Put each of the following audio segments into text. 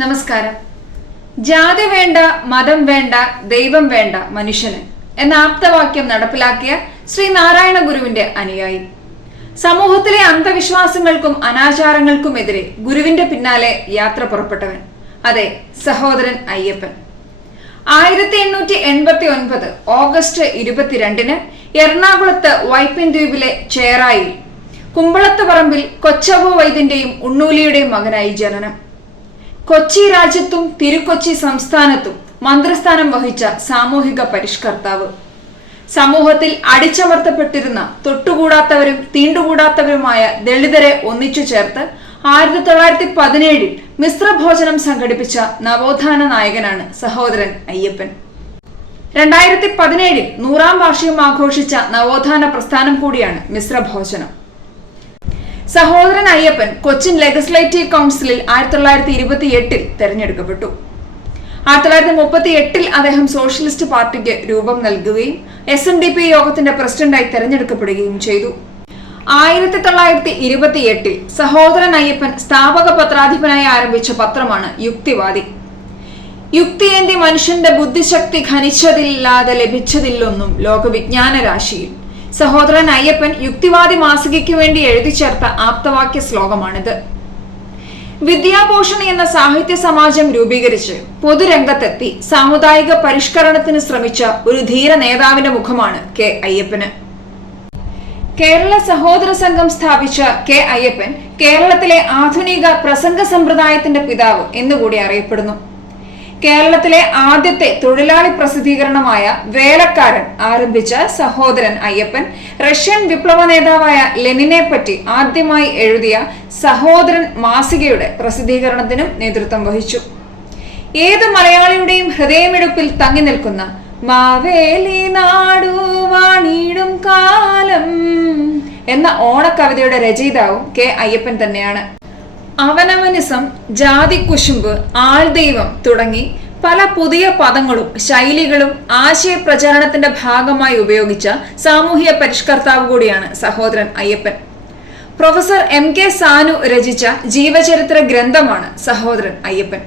നമസ്കാരം. ജാതി വേണ്ട മതം വേണ്ട ദൈവം വേണ്ട മനുഷ്യന് എന്ന ആപ്തവാക്യം നടപ്പിലാക്കിയ ശ്രീ നാരായണ ഗുരുവിന്റെ അനുയായി. സമൂഹത്തിലെ അന്ധവിശ്വാസങ്ങൾക്കും അനാചാരങ്ങൾക്കുമെതിരെ ഗുരുവിന്റെ പിന്നാലെ യാത്ര പുറപ്പെട്ടവൻ അതെ സഹോദരൻ അയ്യപ്പൻ. ആയിരത്തി എണ്ണൂറ്റി എൺപത്തി ഒൻപത് ഓഗസ്റ്റ് ഇരുപത്തിരണ്ടിന് എറണാകുളത്ത് വൈപ്പിൻ ദ്വീപിലെ ചേറായിൽ കുമ്പളത്ത് പറമ്പിൽ കൊച്ചവ വൈദ്യന്റെയും ഉണ്ണൂലിയുടെയും മകനായി ജനനം. കൊച്ചി രാജ്യത്തും തിരുക്കൊച്ചി സംസ്ഥാനത്തും മന്ത്രിസ്ഥാനം വഹിച്ച സാമൂഹിക പരിഷ്കർത്താവ്. സമൂഹത്തിൽ അടിച്ചമർത്തപ്പെട്ടിരുന്ന തൊട്ടുകൂടാത്തവരും തീണ്ടുകൂടാത്തവരുമായ ദളിതരെ ഒന്നിച്ചു ചേർത്ത് ആയിരത്തി തൊള്ളായിരത്തി പതിനേഴിൽ മിശ്രഭോജനം സംഘടിപ്പിച്ച നവോത്ഥാന നായകനാണ് സഹോദരൻ അയ്യപ്പൻ. രണ്ടായിരത്തി പതിനേഴിൽ നൂറാം വാർഷികം ആഘോഷിച്ച നവോത്ഥാന പ്രസ്ഥാനം കൂടിയാണ് മിശ്രഭോജനം. സഹോദരൻ അയ്യപ്പൻ കൊച്ചിൻ ലെജിസ്ലേറ്റീവ് കൗൺസിലിൽ ആയിരത്തി തൊള്ളായിരത്തി ഇരുപത്തി എട്ടിൽ തെരഞ്ഞെടുക്കപ്പെട്ടു. ആയിരത്തി തൊള്ളായിരത്തി മുപ്പത്തി എട്ടിൽ അദ്ദേഹം സോഷ്യലിസ്റ്റ് പാർട്ടിക്ക് രൂപം നൽകുകയും എസ് എൻ ഡി പി യോഗത്തിന്റെ പ്രസിഡന്റായി തെരഞ്ഞെടുക്കപ്പെടുകയും ചെയ്തു. ആയിരത്തി തൊള്ളായിരത്തി ഇരുപത്തി എട്ടിൽ സഹോദരൻ അയ്യപ്പൻ സ്ഥാപക പത്രാധിപനായി ആരംഭിച്ച പത്രമാണ് യുക്തിവാദി. യുക്തിയേന്തി മനുഷ്യന്റെ ബുദ്ധിശക്തി ഖനിച്ചതില്ലാതെ ലഭിച്ചതില്ലൊന്നും ലോകവിജ്ഞാന രാശിയിൽ സഹോദരൻ അയ്യപ്പൻ യുക്തിവാദി മാസികയ്ക്ക് വേണ്ടി എഴുതി ചേർത്ത ആപ്തവാക്യ ശ്ലോകമാണിത്. വിദ്യാഭൂഷണി എന്ന സാഹിത്യ സമാജം രൂപീകരിച്ച് പൊതുരംഗത്തെത്തി സാമുദായിക പരിഷ്കരണത്തിന് ശ്രമിച്ച ഒരു ധീര നേതാവിന്റെ മുഖമാണ് കെ അയ്യപ്പന്. കേരള സഹോദര സംഘം സ്ഥാപിച്ച കെ അയ്യപ്പൻ കേരളത്തിലെ ആധുനിക പ്രസംഗ സമ്പ്രദായത്തിന്റെ പിതാവ് എന്നുകൂടി അറിയപ്പെടുന്നു. കേരളത്തിലെ ആദ്യത്തെ തൊഴിലാളി പ്രസിദ്ധീകരണമായ വേലക്കാരൻ ആരംഭിച്ച സഹോദരൻ അയ്യപ്പൻ റഷ്യൻ വിപ്ലവ നേതാവായ ലെനിനെ പറ്റി ആദ്യമായി എഴുതിയ സഹോദരൻ മാസികയുടെ പ്രസിദ്ധീകരണത്തിനും നേതൃത്വം വഹിച്ചു. ഏത് മലയാളിയുടെയും ഹൃദയമെടുപ്പിൽ തങ്ങി നിൽക്കുന്ന മാവേലി നാടു കാലം എന്ന ഓണക്കവിതയുടെ രചയിതാവും കെ അയ്യപ്പൻ തന്നെയാണ്. അവനവനിസം ജാതിക്കുശുമ്പ് ആൾദൈവം തുടങ്ങി പല പുതിയ പദങ്ങളും ശൈലികളും ആശയപ്രചാരണത്തിന്റെ ഭാഗമായി ഉപയോഗിച്ച സാമൂഹ്യ പരിഷ്കർത്താവ് കൂടിയാണ് Sahodaran Ayyappan. Professor M K Sanu രചിച്ച ജീവചരിത്ര ഗ്രന്ഥമാണ് സഹോദരൻ അയ്യപ്പൻ.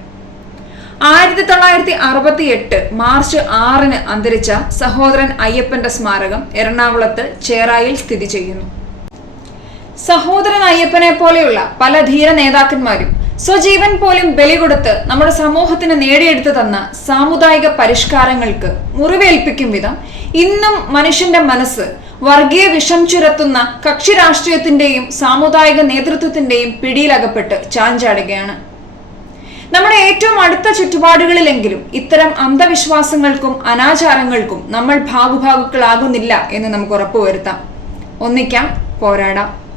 ആയിരത്തി തൊള്ളായിരത്തി അറുപത്തി എട്ട് മാർച്ച് ആറിന് അന്തരിച്ച സഹോദരൻ അയ്യപ്പന്റെ സ്മാരകം എറണാകുളത്ത് ചേറായിൽ സ്ഥിതി ചെയ്യുന്നു. സഹോദരൻ അയ്യപ്പനെ പോലെയുള്ള പല ധീര നേതാക്കന്മാരും സ്വജീവൻ പോലും ബലി കൊടുത്ത് നമ്മുടെ സമൂഹത്തിന് നേടിയെടുത്തു തന്ന സാമുദായിക പരിഷ്കാരങ്ങൾക്ക് മുറിവേൽപ്പിക്കും വിധം ഇന്നും മനുഷ്യന്റെ മനസ്സ് വർഗീയ വിഷം ചുരത്തുന്ന കക്ഷി രാഷ്ട്രീയത്തിന്റെയും സാമുദായിക നേതൃത്വത്തിന്റെയും പിടിയിലകപ്പെട്ട് ചാഞ്ചാടുകയാണ്. നമ്മുടെ ഏറ്റവും അടുത്ത ചുറ്റുപാടുകളിലെങ്കിലും ഇത്തരം അന്ധവിശ്വാസങ്ങൾക്കും അനാചാരങ്ങൾക്കും നമ്മൾ ഭാഗുഭാഗുക്കളാകുന്നില്ല എന്ന് നമുക്ക് ഉറപ്പുവരുത്താം. ഒന്നിക്കാം പോരാടാം.